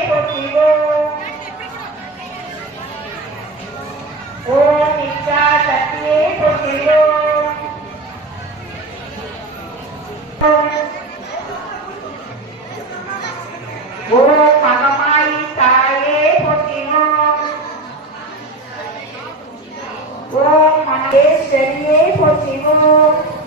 deportivo. Con mi casa, pie deportivo. Oh, my goodness, it's very possible.